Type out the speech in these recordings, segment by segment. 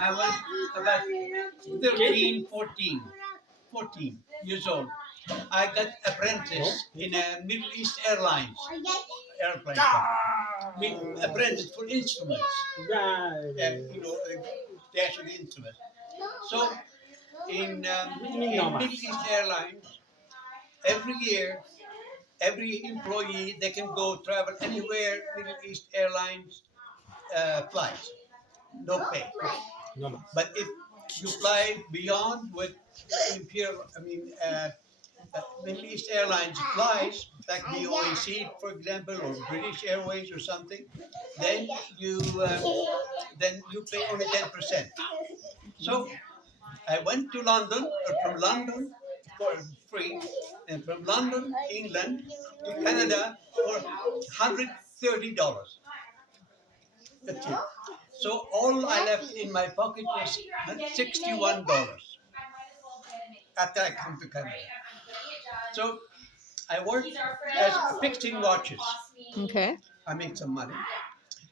I was about 13, 14 years old. I got apprentice in a Middle East Airlines airplane company. Apprentice for instruments. They actually instruments. So in Middle East Airlines, every year, every employee they can go travel anywhere Middle East Airlines flies, no pay. But if you fly beyond what Imperial, Middle East Airlines flies, like the OAC, for example, or British Airways or something, then you uh, then you pay only 10%. So I went to London, or from London for free, and from London, England, to Canada for $130. That's it. So all I left in my pocket was $61 after I come to Canada. So I worked as fixing watches. Okay. I made some money.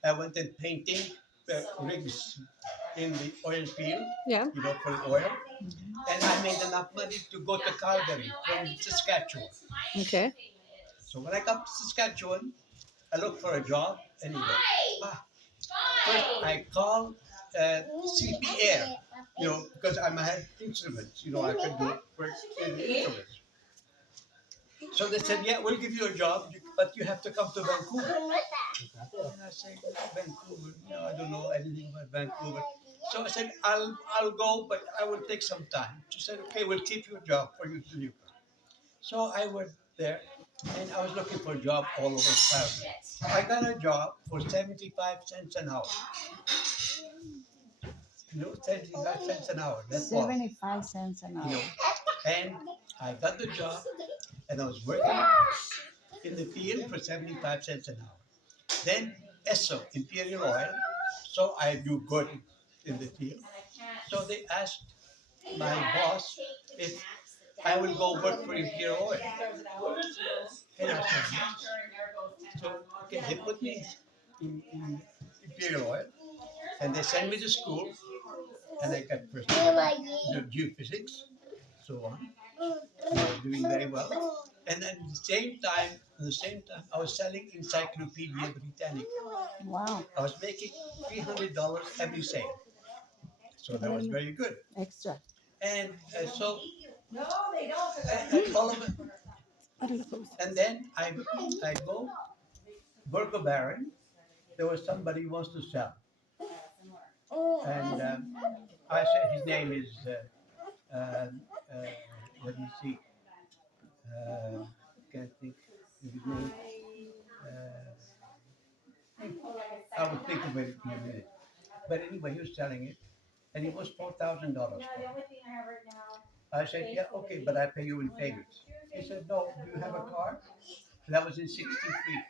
I went and painting rigs in the oil field, Yeah. for the oil. And I made enough money to go to Calgary from Saskatchewan. Okay. So when I got to Saskatchewan, I looked for a job anywhere. First, I called CP Air, because I had instruments, I could do work in the instruments. So they said, yeah, we'll give you a job, but you have to come to Vancouver. And I said, Vancouver, I don't know anything about Vancouver. So I said, I'll go, but I will take some time. She said, okay, we'll keep your job for you to do. So I went there, and I was looking for a job all over Calgary. I got a job for 75 cents an hour. 75 cents an hour. That's all. 75 cents an hour. And I got the job, and I was working in the field for 75 cents an hour. Then ESSO, Imperial Oil, so I do good in the field. So they asked my boss if I will go work for Imperial Oil. And I said yes. So okay, they put me in Imperial Oil, and they sent me to school, and I got first geophysics, so on. I was doing very well. And then at the same time, I was selling Encyclopedia Britannica. Wow. I was making $300 every sale, so that was very good. Extra. And so all of it, and then I go Burger Baron. There was somebody who wants to sell, and I said his name is let me see, can't think of his name. I will think of it in a minute. But anyway, he was selling it, and it was $4,000. I said, yeah, okay, but I pay you in payments. He said, no, do you have a car? That was in 63.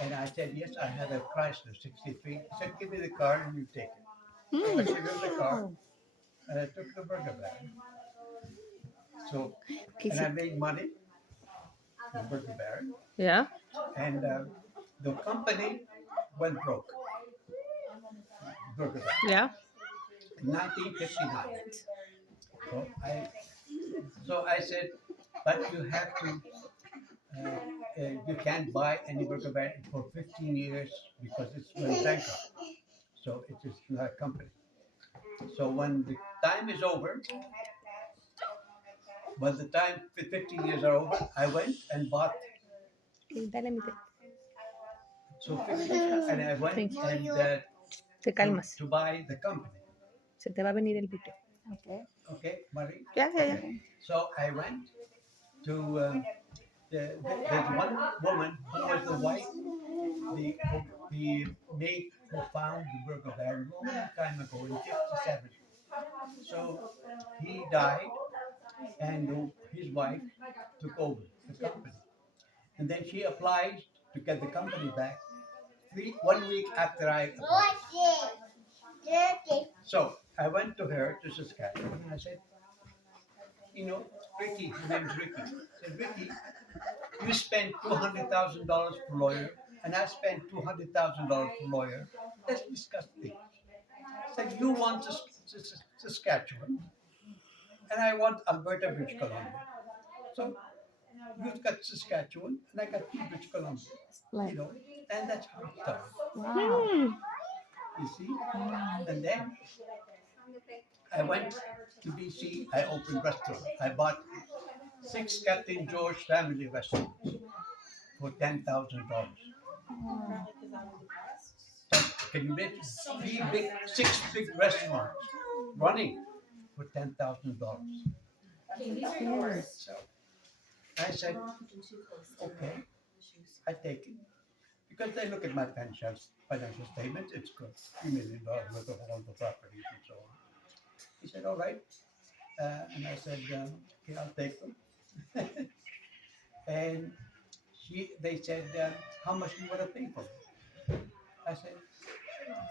And I said, yes, I have a Chrysler 63. He said, give me the car and you take it. So I gave him the car, and I took the burger back. So, and I made money, the burger baron, Yeah. and the company went broke. Burger baron. Yeah. In 1959. So I said, but you have to, you can't buy any burger baron for 15 years because it's went bankrupt. So it is not a company. So when the time is over, when the time 15 years are over, I went and bought. So 15, and I went Thank you. and Te calmas. to buy the company. Se te va a venir el video. Okay. Okay, Marie? Yeah, yeah, yeah. Okay. So I went to there's one woman who was the wife, the maid who found the burger baron a long time ago in '57. So he died, and his wife took over the company. And then she applied to get the company back 1 week after I applied. So I went to her to Saskatchewan, and I said, Ricky, her name's Ricky. I said, Ricky, you spent $200,000 for lawyer, and I spent $200,000 for lawyer. Let's discuss things. said, you want Saskatchewan, and I want Alberta, British Columbia. So you've got Saskatchewan, and I got British Columbia. Like, And that's how it started. wow. You see? And then I went to BC. I opened restaurant. I bought 6 Captain George family restaurants for $10,000. Wow. Can you imagine? 6 big restaurants running for $10,000. Yes. So I said, okay, I take it. Because they look at my financial statement, it's good, $3 million worth of all the properties and so on. He said, all right. And I said, okay, I'll take them. And they said, how much do you want to pay for it? I said,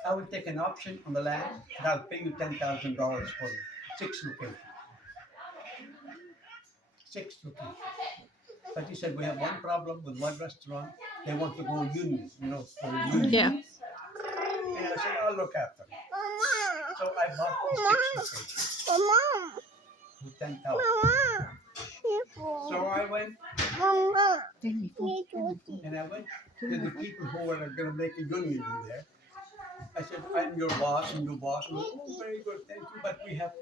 I will take an option on the land and I'll pay you $10,000 for 6 locations. 6 locations. But he said, we have one problem with one restaurant. They want to go union, for a union. Yeah. And I said, I'll look after it. So I bought the 6 locations for 10,000. So I went and I went to the people who were going to make a union in there. I said, I'm your boss and your boss. And, oh, very good, thank you. But we have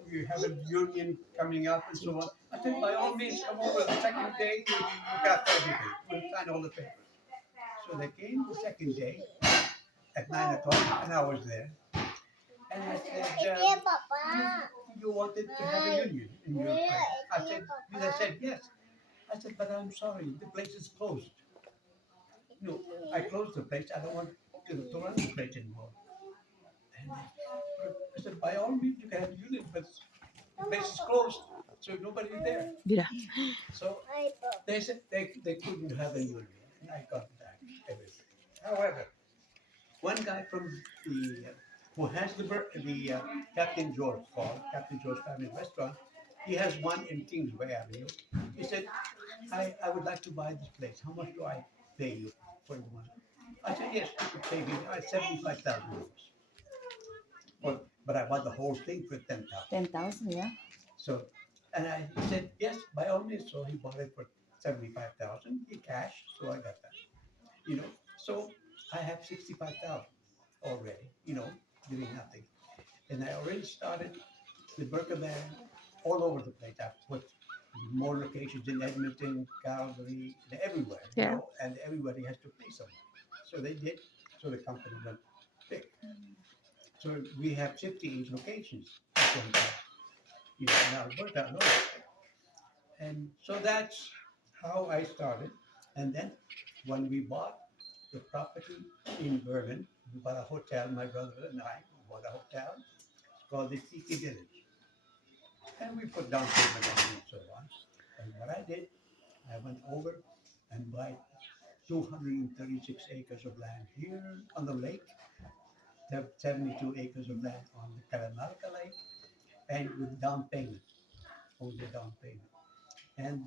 a union coming up and so on. I said, by all means, come over the second day. You got everything. We'll sign all the papers. So they came the second day at 9 o'clock, and I was there. And I said, you wanted to have a union in your place. I said, yes. I said, but I'm sorry, the place is closed. No, I closed the place. I don't want to run the place anymore. And I said, by all means, you can have a union, but the place is closed, so nobody's there. Mira. So they said they couldn't have a union, and I got back everything. However, one guy from who has the Captain George Family Restaurant, he has one in Kingsway Avenue. He said, I would like to buy this place. How much do I pay you for the one? I said, yes, you could pay me $75,000. But I bought the whole thing for 10,000. 10,000, yeah. So, and he said, yes, by all means. So he bought it for 75,000 in cash. So I got that. So I have 65,000 already. Doing nothing. And I already started the Burger Man all over the place. I put more locations in Edmonton, Calgary, and everywhere. Yeah. And everybody has to pay something. So they did. So the company went big. So we have 58 locations at one time. In Alberta alone. And so that's how I started. And then when we bought the property in Berlin, we bought a hotel, my brother and I bought a hotel. It's called the Tiki Village. And we put down payment on it and so on. And what I did, I went over and bought 236 acres of land here on the lake. There are 72 acres of land on the Kalamalka Lake, and with down payment, only down payment. And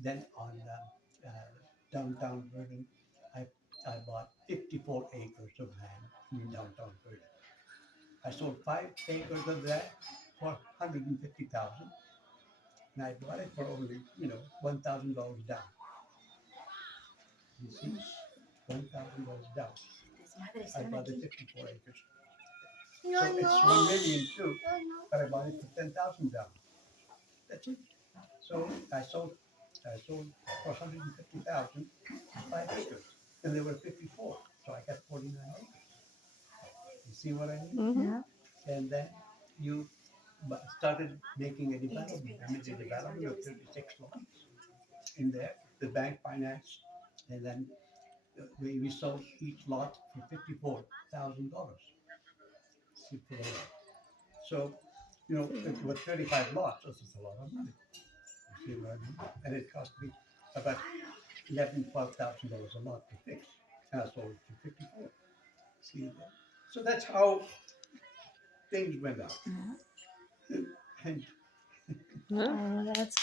then on downtown Berlin, I bought 54 acres of land in downtown Berlin. I sold 5 acres of that for $150,000, and I bought it for only $1,000 down. You see, $1,000 down. I bought it 54 acres. So it's 1 million too, but I bought it for 10,000 down. That's it. So I sold for 150,000 5 acres, and there were 54, so I got 49 acres. You see what I mean? Mm-hmm. Yeah. And then you started making a development. I made a development of 36 lots in there. The bank financed, and then we sold each lot for $54,000. So, it was 35 lots. This is a lot of money. You see what I mean? And it cost me about $12,000 a month to fix. And I sold it for 54. See that? So that's how things went up. And Huh? Oh, that's